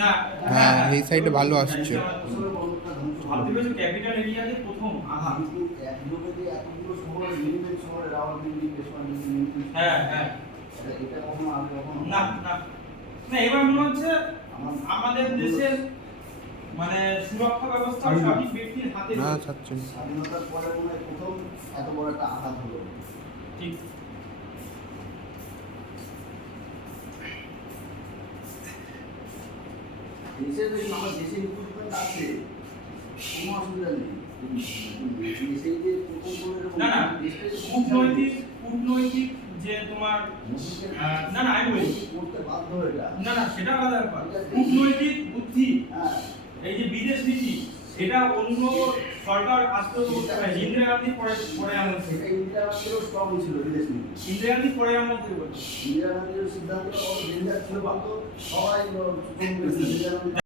না হ্যাঁ এই সাইডে ভালো আসছে। ভাবতে পেরেছো ক্যাপিটাল এরিয়াতে প্রথম আঘাত। হ্যাঁ হ্যাঁ না না না এবার মনে হচ্ছে আমাদের দেশের মানে সুরক্ষা ব্যবস্থা সঠিক ব্যক্তির হাতে না ছাড়ছে না। স্বাধীনতার পরে মনে হয় প্রথম এত বড় একটা আঘাত হলো। ঠিক দেশের আমার দেশে ইম্প্রুভমেন্ট আছে, কোনো অসুবিধা নেই। দেশে যে না না কূটনৈতিক কূটনৈতিক যে তোমার না না আমি বলি করতে বাধ্য এটা। না না সেটা আলাদা ব্যাপার। কূটনৈতিক বুদ্ধি হ্যাঁ এই যে বিদেশ নীতি সেটা অন্য সরকার আসতে করতে পারে। ইন্দিরা গান্ধী পরে আমল থেকে সেটা ইন্দিরা গান্ধীরও স্ট্রং ছিল বিদেশ নীতি। ইন্দিরা গান্ধী পরে আমল থেকে বলছে ইন্দিরা গান্ধীর সিদ্ধান্ত ডেঞ্জার ছিল, সবাই